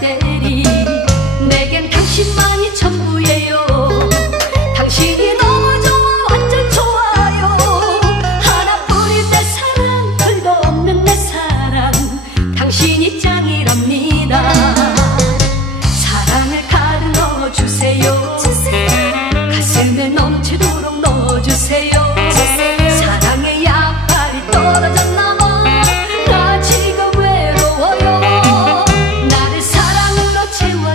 배터리 내겐 당신만이 전부예요. 당신이 너무 좋아 완전 좋아요. 하나뿐인 내 사랑 별거 없는 내 사랑. 당신이 짱이랍니다. 사랑을 가득 넣어주세요. 가슴에 넘치도